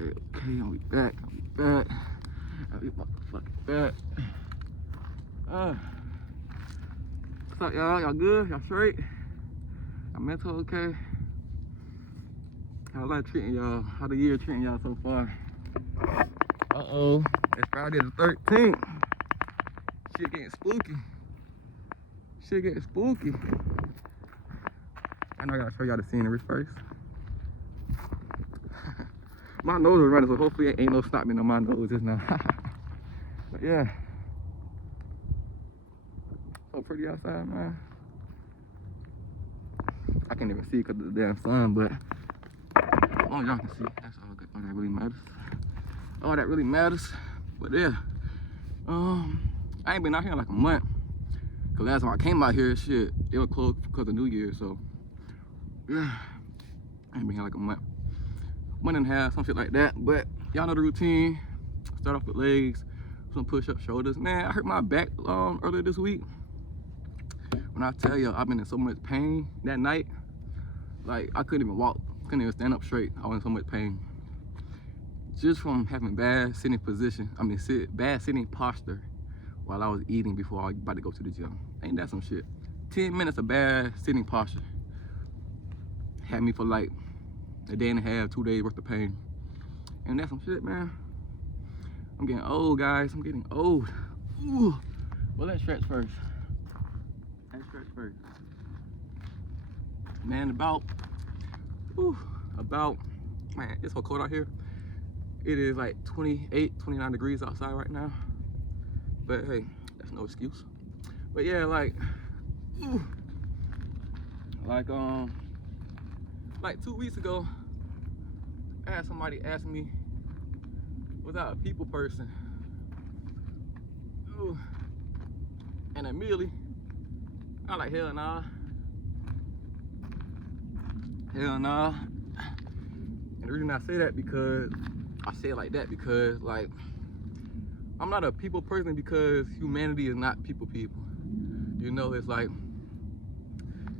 Okay, I'll be back. I'll be motherfucking back. What's up, y'all? Y'all good? Y'all straight? Y'all mental okay? How's life treating y'all? How the year treating y'all so far? Uh-oh, it's Friday the 13th. Shit getting spooky. I know I gotta show y'all the scenery first. My nose is running, so hopefully ain't no stopping on my nose just now. But yeah. So pretty outside, man. I can't even see because of the damn sun, but as long as y'all can see, that's all good. All that really matters. All that really matters. But yeah. I ain't been out here in like a month. Cause last time I came out here, shit, they were closed because of New Year, so yeah. I ain't been here like a month. Month and a half, some shit like that. But y'all know the routine. Start off with legs, some push-up shoulders. Man, I hurt my back earlier this week. When I tell you, I've been in so much pain that night. Like, I couldn't even walk, couldn't even stand up straight. I was in so much pain. Just from having bad sitting position, bad sitting posture while I was eating before I was about to go to the gym. Ain't that some shit? 10 minutes of bad sitting posture had me for like a day and a half, 2 days worth of pain. And that's some shit, man. I'm getting old, guys. I'm getting old. Ooh. Well, let's stretch first. Man, man, it's so cold out here. It is like 28, 29 degrees outside right now. But hey, that's no excuse. But yeah, like 2 weeks ago, I had somebody ask me, was I a people person? Ooh. And immediately, I like, hell nah. Hell nah. And the reason I say that because, I say it like that because, like, I'm not a people person because humanity is not people. You know, it's like,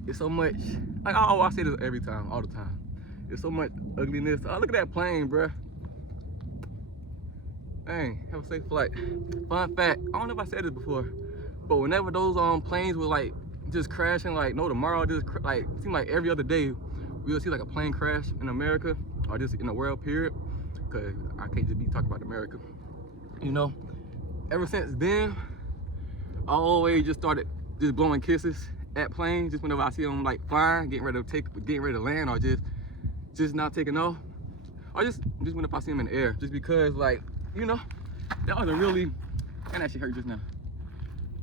it's so much, like, I say this every time, all the time. There's so much ugliness. Oh, look at that plane, bruh. Dang, have a safe flight. Fun fact, I don't know if I said this before, but whenever those planes were like just crashing, like no tomorrow, just like seem like every other day we'll see like a plane crash in America or just in the world period, because I can't just be talking about America. You know, ever since then, I always just started just blowing kisses at planes just whenever I see them like flying, getting ready to land, or just not taking off, or just whenever I see them in the air, just because, like, you know, that was a really, and that shit hurt just now.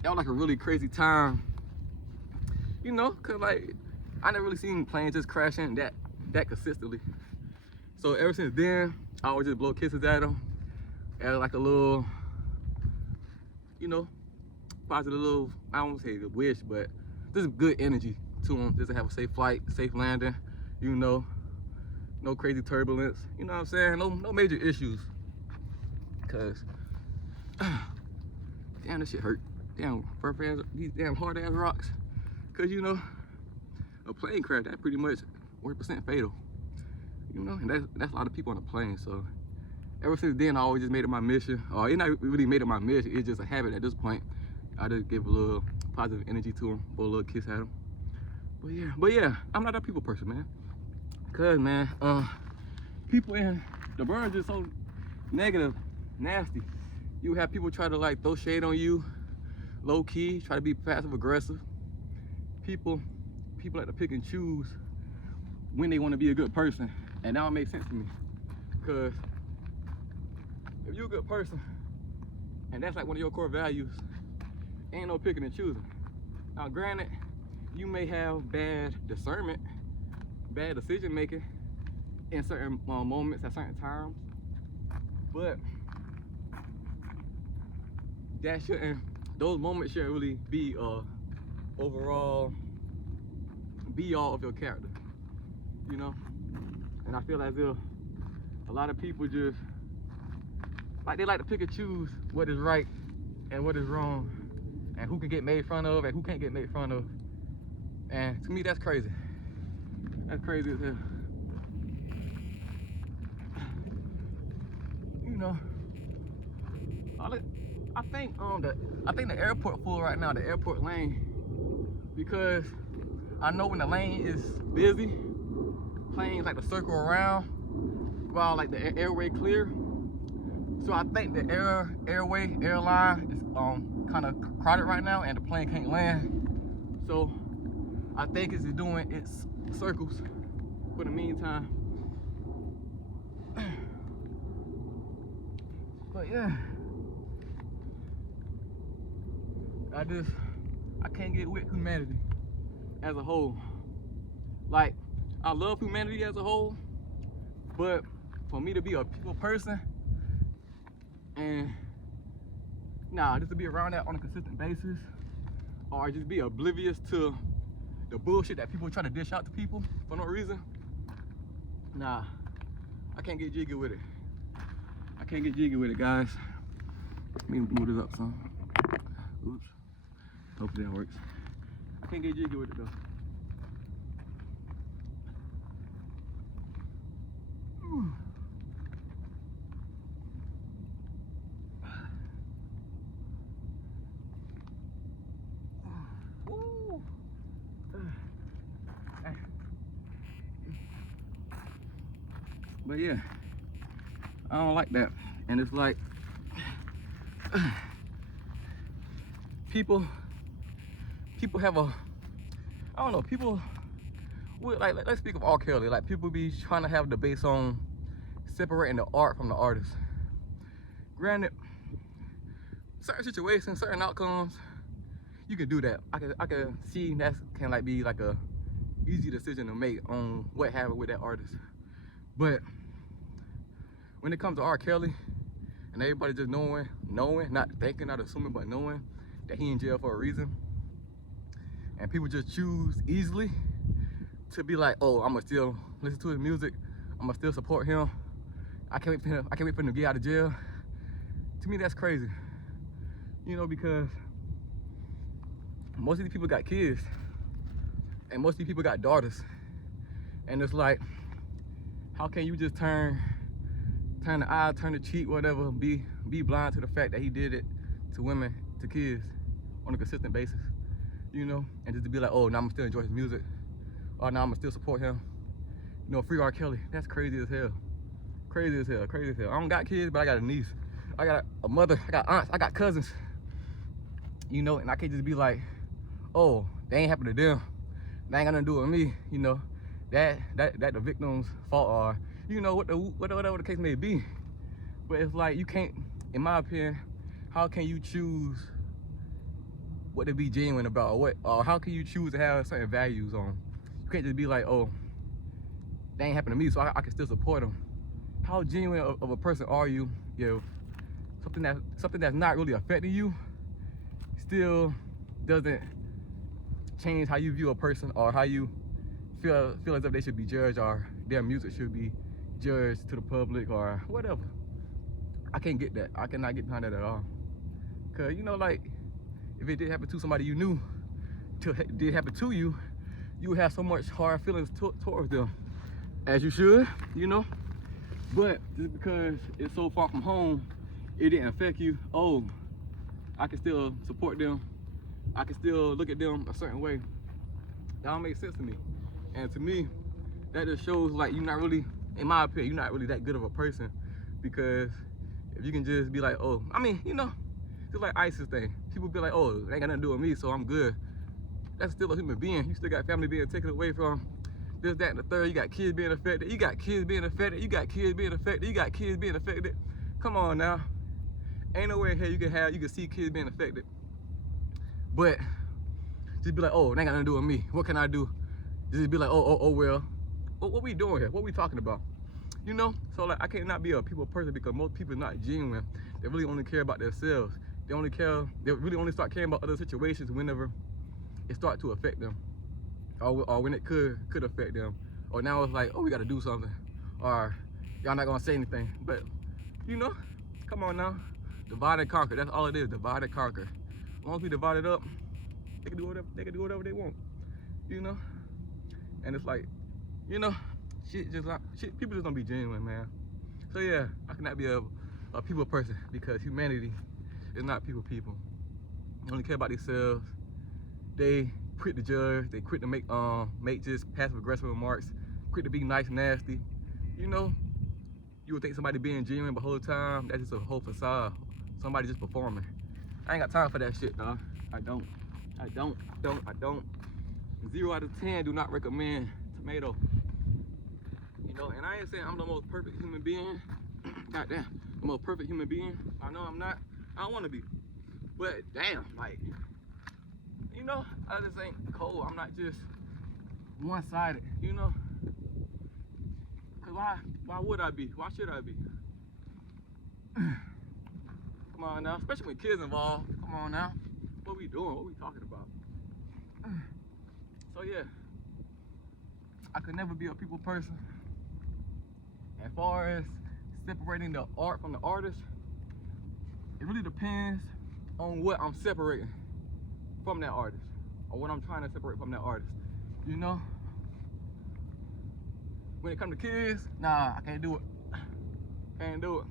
That was like a really crazy time, you know, cause like I never really seen planes just crashing that consistently. So ever since then, I always just blow kisses at them, add like a little, you know, positive little, I don't want to say a wish, but just good energy to them, just to have a safe flight, safe landing, you know, no crazy turbulence, you know what I'm saying, no major issues. Cause damn, this shit hurt. Damn, these damn hard ass rocks. Cause you know, a plane crash, that pretty much 100% fatal. You know, and that's a lot of people on a plane. So ever since then, I always just made it my mission. Or it's not really made it my mission, it's just a habit at this point. I just give a little positive energy to them, or a little kiss at them. But yeah, I'm not a people person, man. Cause man, people in the world just so negative, nasty. You have people try to like throw shade on you, low key, try to be passive aggressive. People like to pick and choose when they want to be a good person, and that don't make sense to me. Cause if you're a good person, and that's like one of your core values, ain't no picking and choosing. Now granted, you may have bad discernment, bad decision making in certain moments at certain times, but those moments shouldn't really be overall be all of your character, you know. And I feel as if a lot of people just like, they like to pick and choose what is right and what is wrong, and who can get made fun of and who can't get made fun of. And to me, that's crazy. That's crazy as hell. know, I think the airport full right now, the airport lane, because I know when the lane is busy, planes like to circle around while like the airway clear. So I think the airline is kind of crowded right now, and the plane can't land. So I think it's doing its circles for the meantime. But yeah, I can't get with humanity as a whole. Like, I love humanity as a whole, but for me to be a people person and just to be around that on a consistent basis, or just be oblivious to the bullshit that people try to dish out to people for no reason, I can't get jiggy with it. I can't get jiggy with it, guys. Let me move this up some. Oops. Hopefully that works. I can't get jiggy with it though. But yeah, I don't like that. And it's like people have a, I don't know, people like, let's speak of R. Kelly. Like, people be trying to have debates on separating the art from the artist. Granted, certain situations, certain outcomes, you can do that. I can see that can like be like a easy decision to make on what happened with that artist. But when it comes to R. Kelly, and everybody just knowing, not thinking, not assuming, but knowing that he in jail for a reason, and people just choose easily to be like, oh, I'ma still listen to his music, I'ma still support him, I can't wait for him to get out of jail. To me, that's crazy. You know, because most of these people got kids, and most of these people got daughters, and it's like, how can you just turn the eye, turn the cheek, whatever, be blind to the fact that he did it to women, to kids, on a consistent basis, you know? And just to be like, oh, now I'm still enjoy his music, or now I'm gonna still support him. You know, free R. Kelly. That's crazy as hell. Crazy as hell, crazy as hell. I don't got kids, but I got a niece. I got a mother, I got aunts, I got cousins. You know, and I can't just be like, oh, they ain't happen to them, they ain't got nothing to do with me, you know? That the victim's fault, or you know, whatever the case may be. But it's like, you can't, in my opinion, how can you choose what to be genuine about, or how can you choose to have certain values on? You can't just be like, oh, that ain't happened to me, so I can still support them. How genuine of a person are you if something that's not really affecting you still doesn't change how you view a person, or how you feel as if they should be judged, or their music should be judged to the public, or whatever? I can't get that. I cannot get behind that at all. Cause you know, like, if it did happen to somebody you knew, did happen to you, you would have so much hard feelings towards them, as you should, you know. But just because it's so far from home, it didn't affect you. Oh, I can still support them. I can still look at them a certain way. That don't make sense to me. And to me, that just shows like you're not really, in my opinion, you're not really that good of a person. Because if you can just be like, oh, I mean, you know, just like ISIS thing. People be like, oh, it ain't got nothing to do with me, so I'm good. That's still a human being. You still got family being taken away from this, that, and the third. You got kids being affected. You got kids being affected. You got kids being affected. You got kids being affected. Come on now. Ain't no way in here you can see kids being affected. But just be like, oh, it ain't got nothing to do with me. What can I do? Just be like, oh well. What we doing here? What we talking about? You know? So like, I cannot be a people person, because most people are not genuine. They really only care about themselves. They really only start caring about other situations whenever it start to affect them, or when it could affect them. Or now it's like, oh, we gotta do something, or y'all not gonna say anything. But you know, come on now, divide and conquer. That's all it is, divide and conquer. Once we divide it up, they can do whatever they want, you know. And it's like, you know, people just don't be genuine, man. So yeah, I cannot be a a people person, because humanity is not people. They only care about themselves. They quit to judge. They quit to make just passive aggressive remarks. Quit to be nice, nasty. You know, you would think somebody being genuine, but the whole time that's just a whole facade. Somebody just performing. I ain't got time for that shit, dog. I don't. 0 out of 10 do not recommend tomato. You know, and I ain't saying I'm the most perfect human being. Goddamn, the most perfect human being. I know I'm not. I don't want to be. But damn, like, you know, I just ain't cold. I'm not just one-sided, you know? Cause why would I be? Why should I be? Come on now, especially when kids involved. Come on now. What we doing? What we talking about? So yeah, I could never be a people person. As far as separating the art from the artist, it really depends on what I'm separating from that artist, or what I'm trying to separate from that artist. You know? When it comes to kids, nah, I can't do it. Can't do it.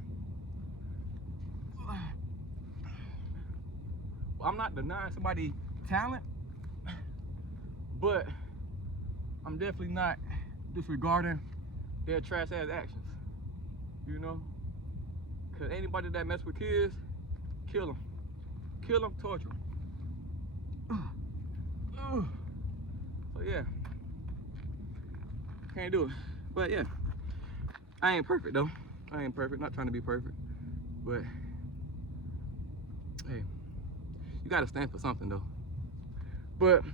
Well, I'm not denying somebody talent, but I'm definitely not disregarding their trash ass actions. You know? Cause anybody that mess with kids, kill them. Kill them, torture them. So yeah, can't do it. But yeah, I ain't perfect though. I ain't perfect, not trying to be perfect. But hey, you gotta stand for something though. But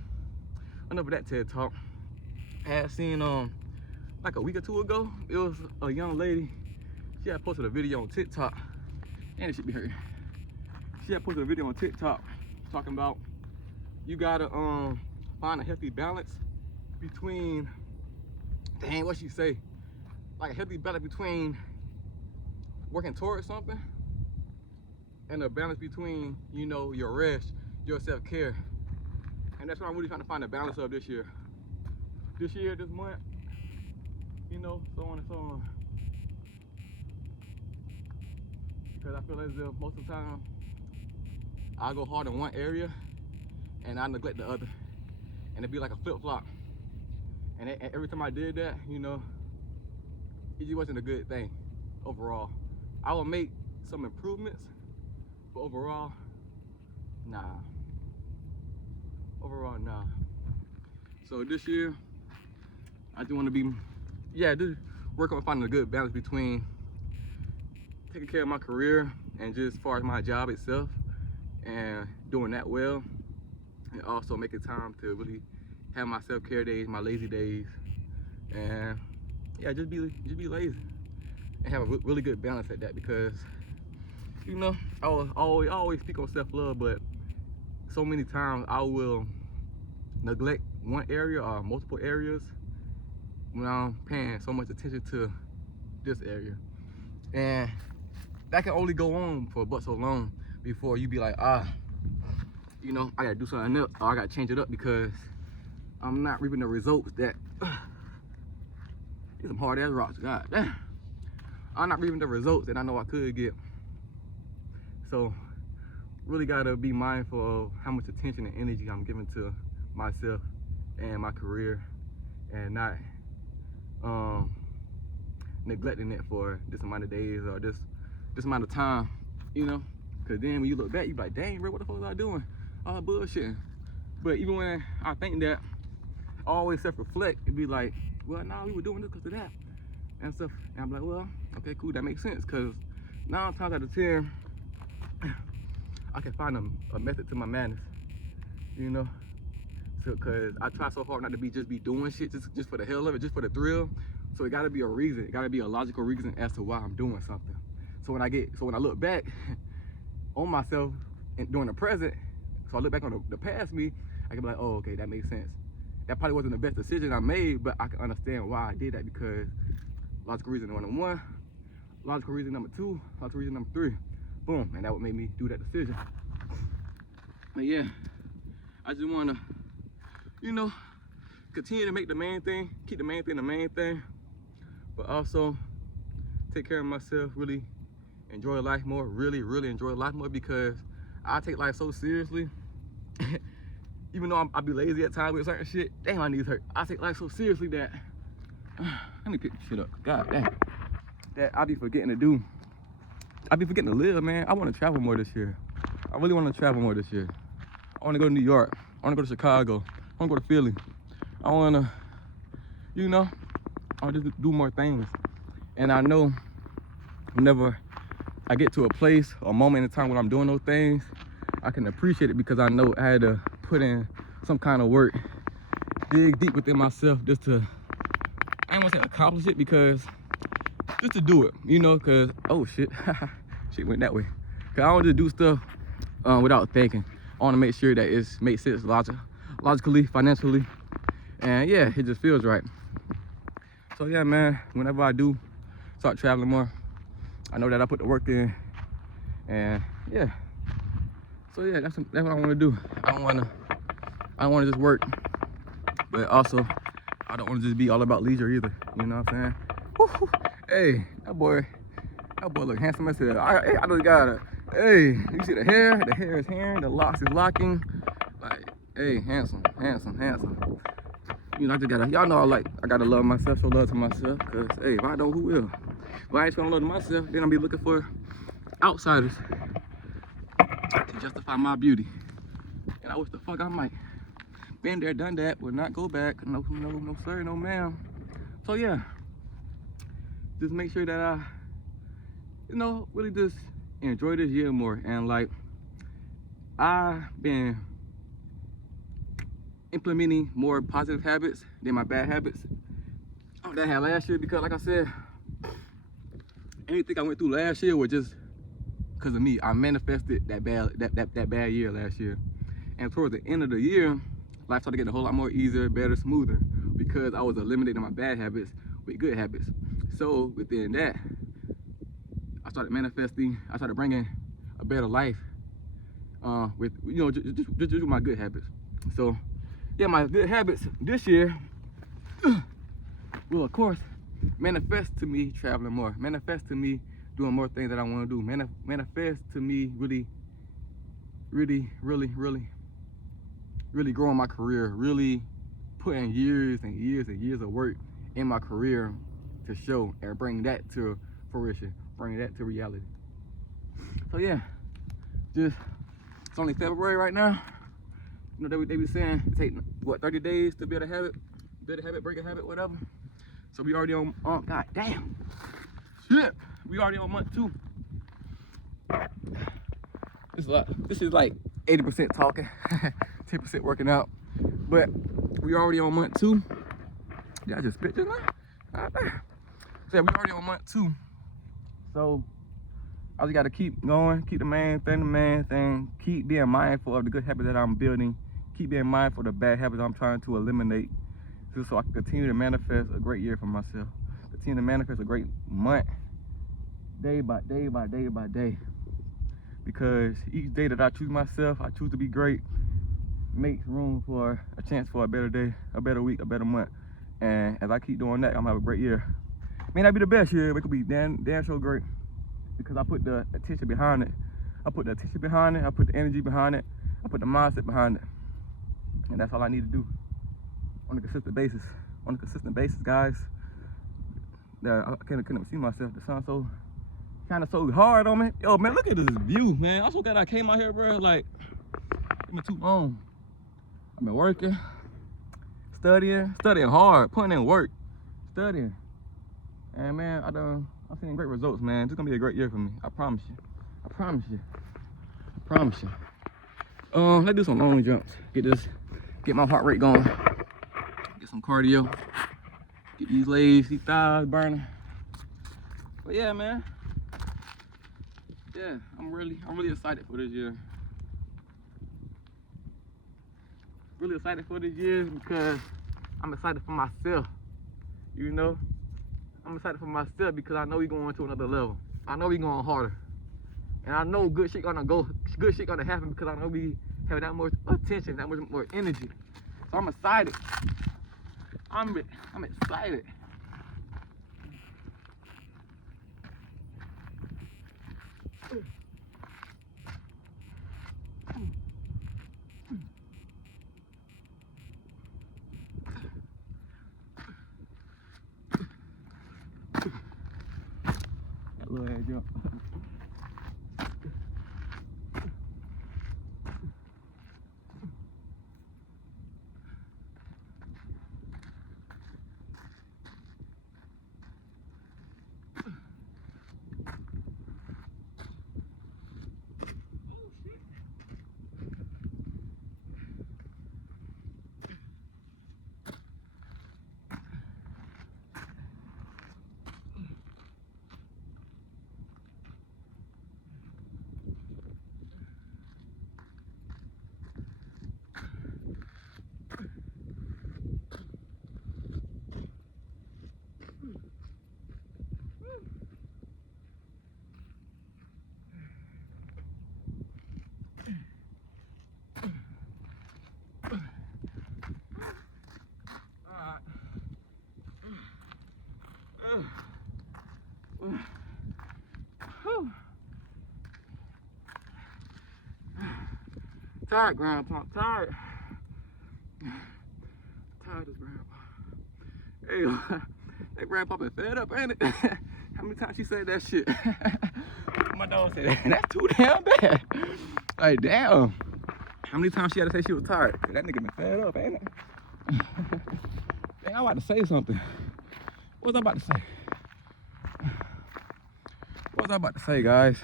enough of that TED talk. I had seen like a week or two ago, it was a young lady. She had posted a video on TikTok, and it should be her. She had posted a video on TikTok talking about you gotta find a healthy balance between, dang, what she say? Like a healthy balance between working towards something and a balance between, you know, your rest, your self-care. And that's what I'm really trying to find a balance of this year. This year, this month, you know, so on and so on. Because I feel as if most of the time, I go hard in one area and I neglect the other. And it'd be like a flip-flop. And every time I did that, you know, it just wasn't a good thing overall. I will make some improvements, but overall, nah. Overall, nah. So this year, I just want to be, just work on finding a good balance between taking care of my career and just as far as my job itself and doing that well, and also making time to really have my self-care days, my lazy days, and yeah, just be lazy and have a really good balance at that. Because, you know, I always speak on self-love, but so many times I will neglect one area or multiple areas when I'm paying so much attention to this area. And that can only go on for but so long before you be like, you know, I gotta do something else, or I gotta change it up because I'm not reaping the results that these some hard ass rocks, god damn. I'm not reaping the results that I know I could get. So really gotta be mindful of how much attention and energy I'm giving to myself and my career, and not neglecting it for this amount of days or this amount of time, you know? Cause then when you look back, you be like, dang, bro, what the fuck was I doing? All bullshit. But even when I think that, I always self-reflect and be like, well, nah, we were doing this because of that and stuff. And I'm like, well, okay, cool, that makes sense. Cause 9 times out of 10, I can find a method to my madness, you know? So, cause I try so hard not to just be doing shit just for the hell of it, just for the thrill. So it gotta be a reason, it gotta be a logical reason as to why I'm doing something. So when I look back on myself and during the present, so I look back on the past me, I can be like, oh, okay, that makes sense. That probably wasn't the best decision I made, but I can understand why I did that, because logical reason number 1, logical reason number 2, logical reason number 3, boom, and that would make me do that decision. But yeah, I just wanna, you know, continue to make the main thing, keep the main thing, but also take care of myself really enjoy life more, really, really enjoy life more, because I take life so seriously. Even though I be lazy at times with certain shit, damn, my knees hurt. I take life so seriously that, let me pick this shit up. God damn. That I be forgetting to do. I be forgetting to live, man. I want to travel more this year. I really want to travel more this year. I want to go to New York. I want to go to Chicago. I want to go to Philly. I want to, you know, I want to just do more things. And I know whenever I get to a place or a moment in time when I'm doing those things, I can appreciate it, because I know I had to put in some kind of work, dig deep within myself just to, I don't want to say accomplish it, because just to do it, you know, because, oh shit, shit went that way. Because I don't just do stuff without thinking. I want to make sure that it makes sense logically, financially, and yeah, it just feels right. So yeah, man, whenever I do start traveling more, I know that I put the work in, and yeah. So yeah, that's what I want to do. I don't want to just work, but also I don't want to just be all about leisure either. You know what I'm saying? Woo-hoo. Hey, that boy look handsome as hell. I know he got a, hey, you see the hair? The hair is hair, the locks is locking. Like, hey, handsome. You know, I just gotta, y'all know I gotta love myself, show love to myself, cause hey, if I don't, who will? If I ain't showing love to myself, then I'll be looking for outsiders to justify my beauty. And I wish the fuck I might. Been there, done that, would not go back. No sir, no ma'am. So yeah, just make sure that I, you know, really just enjoy this year more. And like, I've been implementing more positive habits than my bad habits that I had last year, because like I said, anything I went through last year was just because of me. I manifested that bad year last year. And towards the end of the year, life started getting a whole lot more easier, better, smoother, because I was eliminating my bad habits with good habits. So within that, I started manifesting, I started bringing a better life with, you know, just my good habits. So yeah, my good habits this year will of course manifest to me traveling more, manifest to me doing more things that I want to do, manifest to me really growing my career, really putting years and years of work in my career to show and bring that to fruition, bring that to reality. So yeah, just, it's only February right now. You know, they be saying it take, what, 30 days to build a habit, break a habit, whatever. So we already on, god damn, shit, we already on month 2. This is like 80% talking, 10% working out, but we already on month 2. Did I just spit this now? So yeah, we already on month 2. So I just gotta keep going, keep the main thing, keep being mindful of the good habits that I'm building, keep being mindful of the bad habits I'm trying to eliminate, just so I can continue to manifest a great year for myself, continue to manifest a great month, day by day. Because each day that I choose myself, I choose to be great, makes room for a chance for a better day, a better week, a better month. And as I keep doing that, I'm gonna have a great year. May not be the best year, but it could be damn sure great, because I put the attention behind it. I put the energy behind it. I put the mindset behind it. And that's all I need to do on a consistent basis. On a consistent basis, guys. That I couldn't see myself. The sun so kind of so hard on me. Yo, man, look at this view, man. I'm so glad I came out here, bro. Like, it's been too long. I've been working, studying hard, putting in work, studying. And man, I'm seeing great results, man. It's gonna be a great year for me. I promise you. Let's do some long jumps. Get my heart rate going. Get some cardio. Get these legs, these thighs burning. But yeah, man. Yeah, I'm really excited for this year. Really excited for this year because I'm excited for myself. You know? I'm excited for myself because I know we're going to another level. I know we're going harder. And I know good shit gonna happen because I know we have that much attention, that much more energy. So I'm excited. I'm excited. That little ass jump. Tired, Grandpa. Tired. Tired as Grandpa. Hey, that Grandpa been fed up, ain't it? How many times she said that shit? My dog said, that's too damn bad. Like, damn. How many times she had to say she was tired? That nigga been fed up, ain't it? Dang, I'm about to say something. What was I about to say? What was I about to say, guys?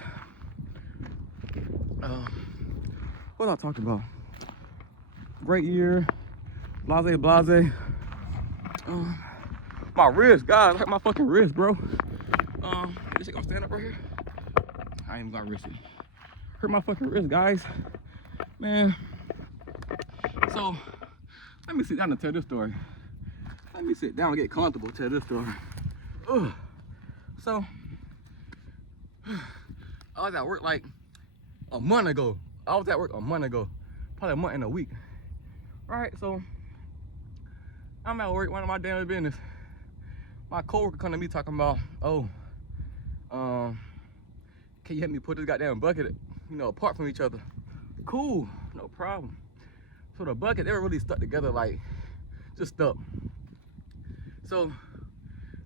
What was I talking about? Great year. Blase. My wrist, guys. I hurt my fucking wrist, bro. This shit gonna stand up right here. I ain't even gonna risk it. Hurt my fucking wrist, guys. Man. So, let me sit down and tell this story. Let me sit down and get comfortable to tell this story. Ugh. So, I was at work like a month ago. Probably a month and a week. Right, so I'm at work, one of my damn business. My coworker come to me talking about, oh, can you help me put this goddamn bucket, apart from each other? Cool, no problem. So the bucket, they were really stuck together, like, just stuck. So,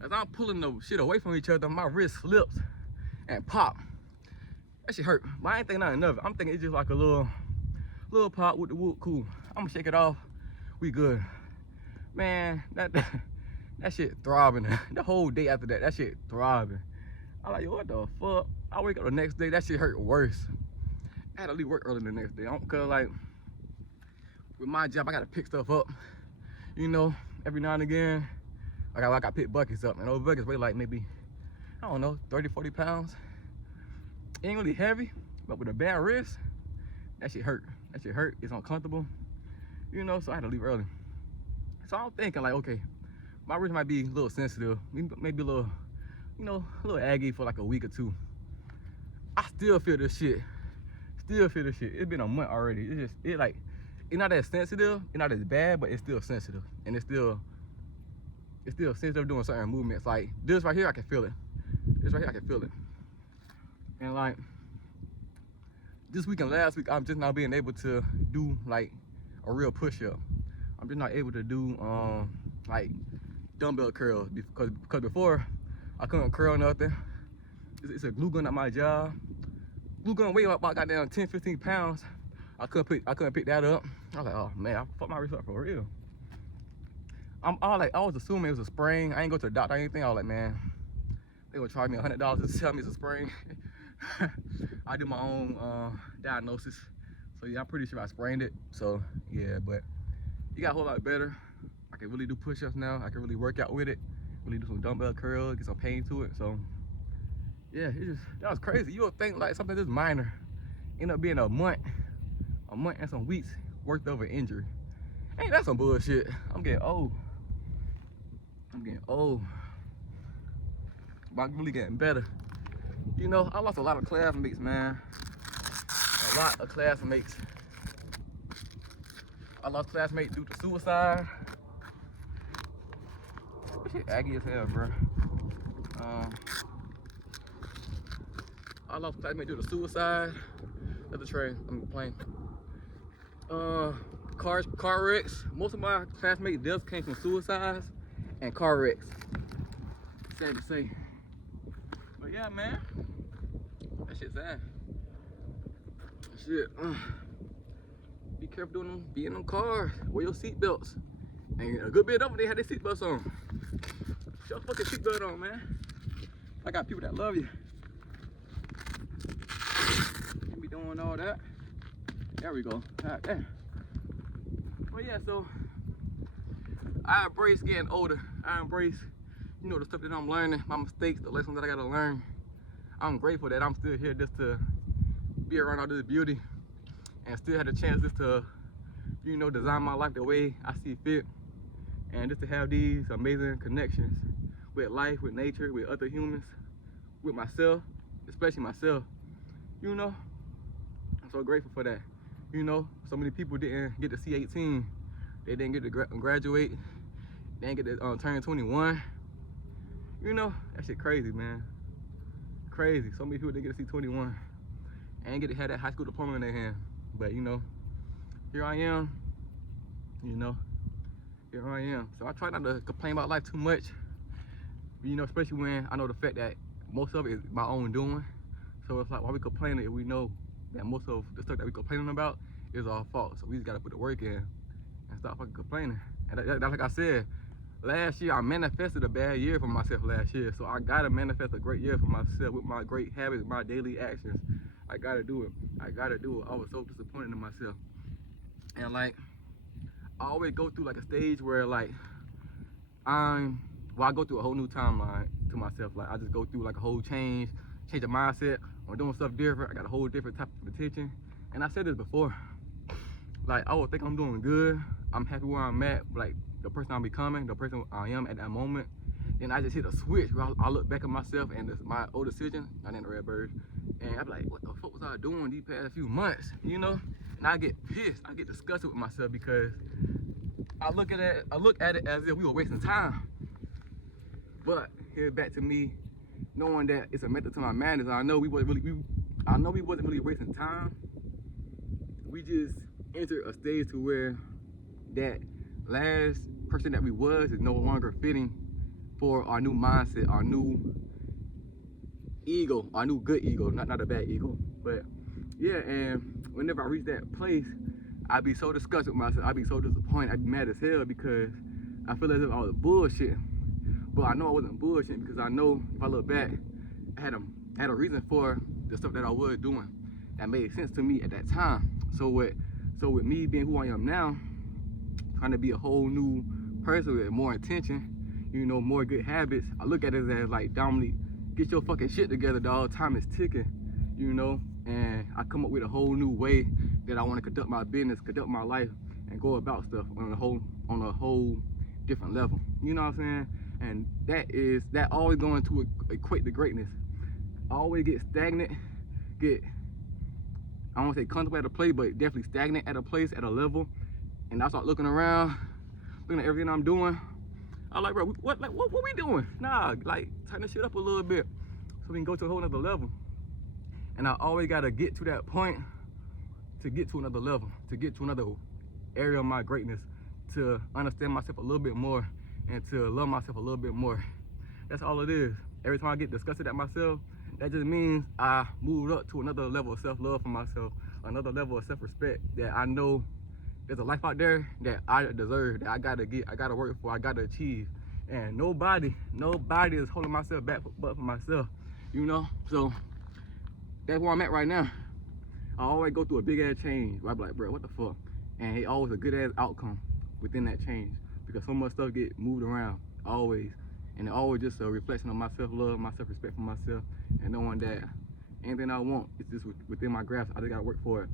as I'm pulling the shit away from each other, my wrist slips and pop. That shit hurt, but I ain't thinking nothing of it. I'm thinking it's just like a little pop with the wood, cool. I'm gonna shake it off, we good. Man, that shit throbbing. The whole day after that shit throbbing. I'm like, yo, what the fuck? I wake up the next day, that shit hurt worse. I had to leave work early the next day. Cause like, with my job, I gotta pick stuff up. Every now and again, I gotta pick buckets up. And those buckets weigh like maybe, I don't know, 30, 40 pounds. It ain't really heavy, but with a bad wrist, that shit hurt. That shit hurt, it's uncomfortable. So I had to leave early. So I'm thinking like, okay, my wrist might be a little sensitive, maybe a little, a little aggy for like a week or two. I still feel this shit. It's been a month already. It's not that sensitive, it's not as bad, but it's still sensitive. And it's still sensitive doing certain movements. Like this right here, I can feel it. And like, this week and last week, I'm just not being able to do like a real push-up. I'm just not able to do like dumbbell curls because before I couldn't curl nothing. It's a glue gun at my job. Glue gun weighed about goddamn 10, 15 pounds. I couldn't pick that up. I was like, oh man, I fucked my wrist up for real. I was assuming it was a sprain. I ain't go to the doctor or anything. I was like, man, they gonna charge me $100 to tell me it's a sprain. I do my own diagnosis. So yeah, I'm pretty sure I sprained it. So yeah, but it got a whole lot better. I can really do push-ups now. I can really work out with it. Really do some dumbbell curls, get some pain to it. So yeah, that was crazy. You would think like something this minor end up being a month and some weeks worth of an injury. Ain't that some bullshit? I'm getting old. But I'm really getting better. I lost a lot of classmates, man. A lot of classmates. I lost classmates due to suicide. This shit aggy as hell, bro. I lost classmates due to suicide. That's the train. I'm playing. Car wrecks. Most of my classmates' deaths came from suicides and car wrecks. Sad to say. But yeah, man. That shit's sad. Shit. Be careful be in them cars. Wear your seatbelts. And a good bit of them, they had their seatbelts on. Put your fucking seatbelt on, man. I got people that love you. Can't be doing all that. There we go. God damn. But yeah, so I embrace getting older. I embrace, you know, the stuff that I'm learning, my mistakes, the lessons that I gotta learn. I'm grateful that I'm still here just to be around all this beauty and still have the chance just to, you know, design my life the way I see fit, and just to have these amazing connections with life, with nature, with other humans, with myself, especially myself. You know, I'm so grateful for that. You know, so many people didn't get to see 18. They didn't get to graduate. They didn't get to turn 21. You know, that shit crazy, man. Crazy. So many people didn't get to see 21. And get to have that high school diploma in their hand. But, you know, here I am. You know, here I am. So I try not to complain about life too much. You know, especially when I know the fact that most of it is my own doing. So it's like, why we complaining if we know that most of the stuff that we complaining about is our fault? So we just gotta put the work in and stop fucking complaining. And that's like I said, last year I manifested a bad year for myself last year. So I gotta manifest a great year for myself with my great habits, my daily actions. I gotta do it. I gotta do it. I was so disappointed in myself. And like, I always go through like a stage where like I go through a whole new timeline to myself. Like I just go through like a whole change of mindset. I'm doing stuff different. I got a whole different type of attention. And I said this before, like I would think I'm doing good. I'm happy where I'm at, like the person I'm becoming, the person I am at that moment. Then I just hit a switch where I look back at myself and my old decision, I named the Redbird, and I'm like, what the fuck was I doing these past few months, you know? And I get pissed, I get disgusted with myself because I look at it as if we were wasting time. But here's back to me knowing that it's a method to my madness. I know we wasn't really wasting time. We just entered a stage to where that last person that we was is no longer fitting for our new mindset, our new ego, our new good ego, not a bad ego. But yeah, and whenever I reach that place, I'd be so disgusted with myself. I'd be so disappointed. I'd be mad as hell because I feel as if I was bullshit. But I know I wasn't bullshitting because I know if I look back, I had a reason for the stuff that I was doing that made sense to me at that time. So with me being who I am now, trying to be a whole new person with more intention, you know, more good habits, I look at it as like, Dominique, get your fucking shit together, dog. Time is ticking, you know. And I come up with a whole new way that I want to conduct my business, conduct my life, and go about stuff on a whole different level. You know what I'm saying? And that always going to equate to greatness. I always get stagnant, I don't want to say comfortable at a place, but definitely stagnant at a place, at a level. And I start looking around, looking at everything I'm doing. I'm like, bro, what we doing? Nah, like, tighten the shit up a little bit so we can go to a whole nother level. And I always gotta get to that point to get to another level, to get to another area of my greatness, to understand myself a little bit more and to love myself a little bit more. That's all it is. Every time I get disgusted at myself, that just means I moved up to another level of self-love for myself, another level of self-respect that I know there's a life out there that I deserve, that I gotta get, I gotta work for, I gotta achieve. And nobody is holding myself back but for myself, you know? So that's where I'm at right now. I always go through a big ass change where I be like, bro, what the fuck? And it always a good ass outcome within that change because so much stuff get moved around, always. And it always just a reflection of my self-love, my self-respect for myself, and knowing that anything I want is just within my grasp. I just gotta work for it.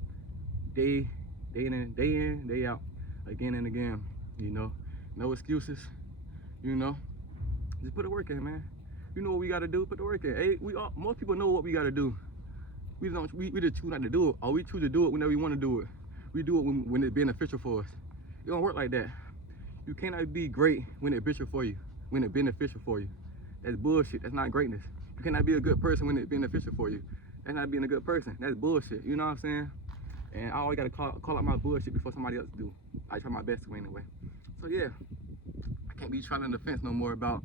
Day in, day out, again and again, you know? No excuses, you know? Just put the work in, man. You know what we gotta do, put the work in. Hey, most people know what we gotta do. We just choose not to do it, or we choose to do it whenever we want to do it. We do it when it's beneficial for us. It don't work like that. You cannot be great when it's beneficial for you. That's bullshit. That's not greatness. You cannot be a good person when it's beneficial for you. That's not being a good person. That's bullshit. You know what I'm saying? And I always gotta call out my bullshit before somebody else do. I try my best to anyway. So yeah, I can't be trying on the fence no more about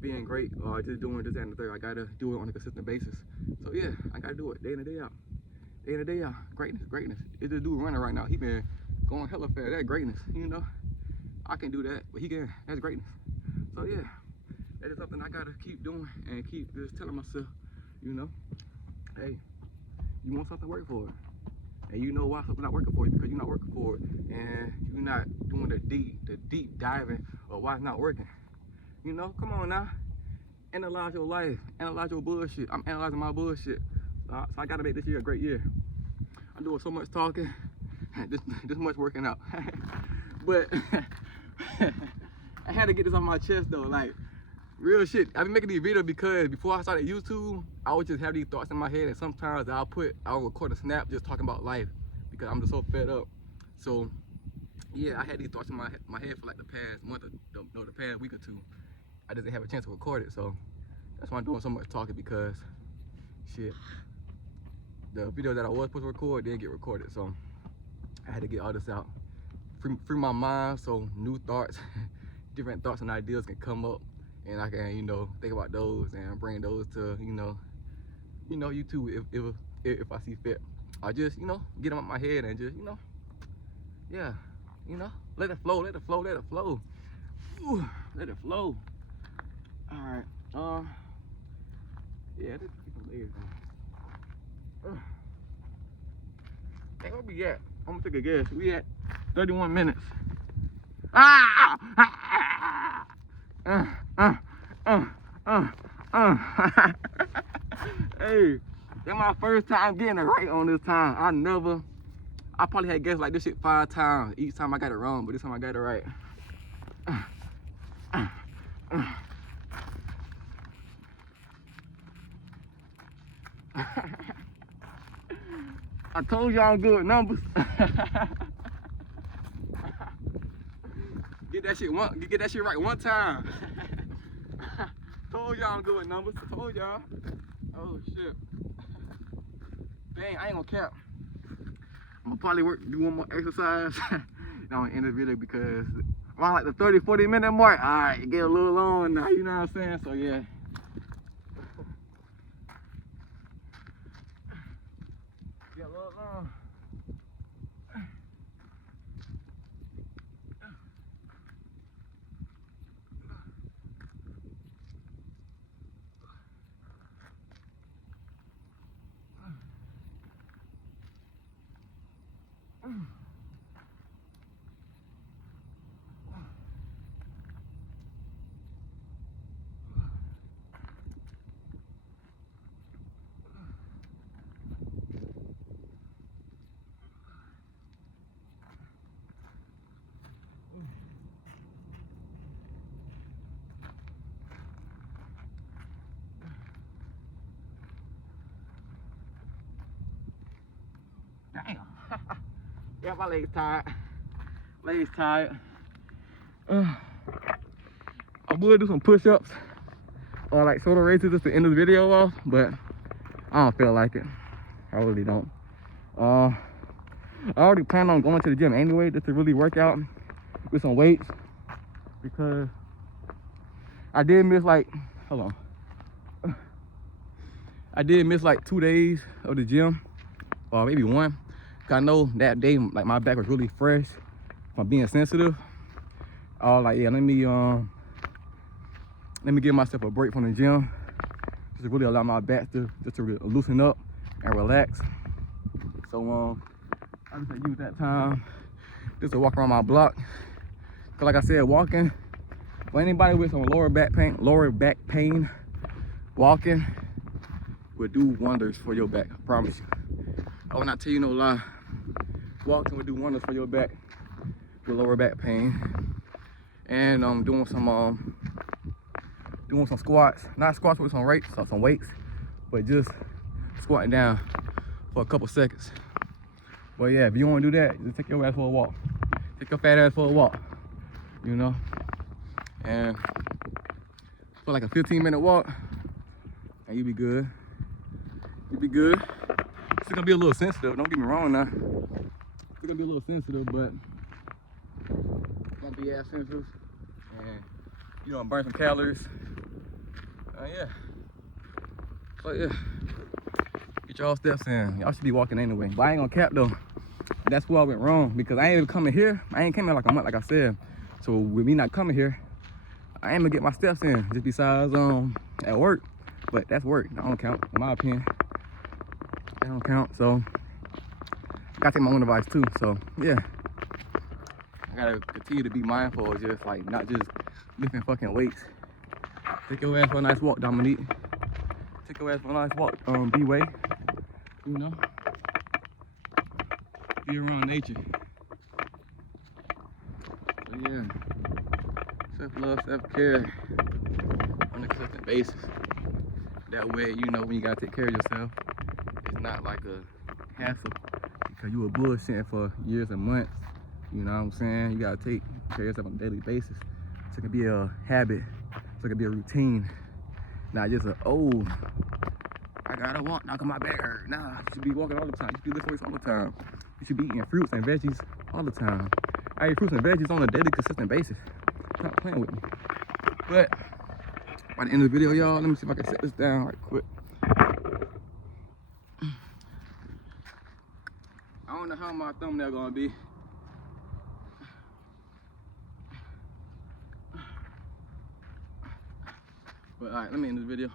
being great or just doing this and the third. I gotta do it on a consistent basis. So yeah, I gotta do it day in and day out. Day in and day out. Greatness, greatness. It's this dude running right now. He been going hella fast. That's greatness, you know? I can do that, but he can. That's greatness. So yeah, that is something I gotta keep doing and keep just telling myself, you know, hey, you want something, work for it. And you know why something's not working for you, because you're not working for it and you're not doing the deep diving of why it's not working. You know, come on now. Analyze your life, analyze your bullshit. I'm analyzing my bullshit. So I gotta make this year a great year. I'm doing so much talking, this much working out. But I had to get this off my chest though, like real shit. I've been making these videos because before I started YouTube, I would just have these thoughts in my head, and sometimes I'll record a snap just talking about life because I'm just so fed up. So yeah, I had these thoughts in my head for like the past month, or the past week or two. I just didn't have a chance to record it, so that's why I'm doing so much talking, because shit, the video that I was supposed to record didn't get recorded, so I had to get all this out, free my mind, so new thoughts, different thoughts and ideas can come up, and I can, you know, think about those and bring those to, you know, YouTube if I see fit. I just, you know, get them out my head and just, you know, yeah, you know, let it flow, let it flow, let it flow. Ooh, let it flow. All right, yeah, this is some layers. Hey, where we at? I'm gonna take a guess. We at 31 minutes. Ah! Hey, that's my first time getting it right on this time. I probably had guessed like this shit 5 times. Each time I got it wrong, but this time I got it right. I told y'all I'm good with numbers. Get that shit right one time. Told y'all I'm good with numbers. Told y'all. Oh shit. Dang, I ain't gonna cap. I'm gonna probably do one more exercise. Then I'm gonna end the video because around like the 30-40 minute mark, alright, it get a little long now, you know what I'm saying? So yeah. Get a little long. Damn. Yeah, my legs tired. Legs tired. I would do some push-ups or like shoulder raises just to end this video off, but I don't feel like it. I really don't. I already plan on going to the gym anyway just to really work out with some weights, because I did miss like, hold on. I did miss like 2 days of the gym, or maybe 1. Cause I know that day like my back was really fresh from being sensitive. I was like, yeah, let me give myself a break from the gym, just to really allow my back to loosen up and relax. So I just use that time just to walk around my block. Cause like I said, walking, for anybody with some lower back pain, walking will do wonders for your back. I promise you. I will not tell you no lie. Walking will do wonders for your back with lower back pain. And doing some squats, not squats with some weights, but just squatting down for a couple seconds. But yeah, if you want to do that, just take your ass for a walk. Take your fat ass for a walk, you know. And for like a 15-minute walk, and you be good. You'll be good. It's gonna be a little sensitive, don't get me wrong now. It's gonna be a little sensitive, but don't be as sensitive. And you know, burn some calories. Yeah. So yeah. Get y'all steps in. Y'all should be walking anyway. But I ain't gonna cap though. That's where I went wrong because I ain't even coming here. I ain't coming like a month, like I said. So with me not coming here, I ain't gonna get my steps in. Just besides at work. But that's work. That don't count, in my opinion. That don't count. So I gotta take my own advice too. So yeah. I gotta continue to be mindful of just like not just lifting fucking weights. Take your ass for a nice walk, Dominique. Take your ass for a nice walk, B-Way. You know? Be around nature. So yeah. Self-love, self-care on a consistent basis. That way, you know, when you gotta take care of yourself, it's not like a hassle because you were bullshitting for years and months. You know what I'm saying? You gotta take care of yourself on a daily basis. So it can be a habit. So it can be a routine. Not just I gotta walk, knock on my back hurt. Nah, you should be walking all the time. You should be lifting weights all the time. You should be eating fruits and veggies all the time. I eat fruits and veggies on a daily, consistent basis. Stop playing with me. But by the end of the video, y'all, let me see if I can set this down right quick. I don't know how my thumbnail gonna be. But all right, let me end this video.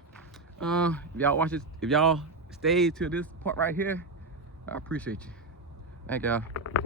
If y'all watch this, if y'all stayed to this part right here, I appreciate you. Thank y'all.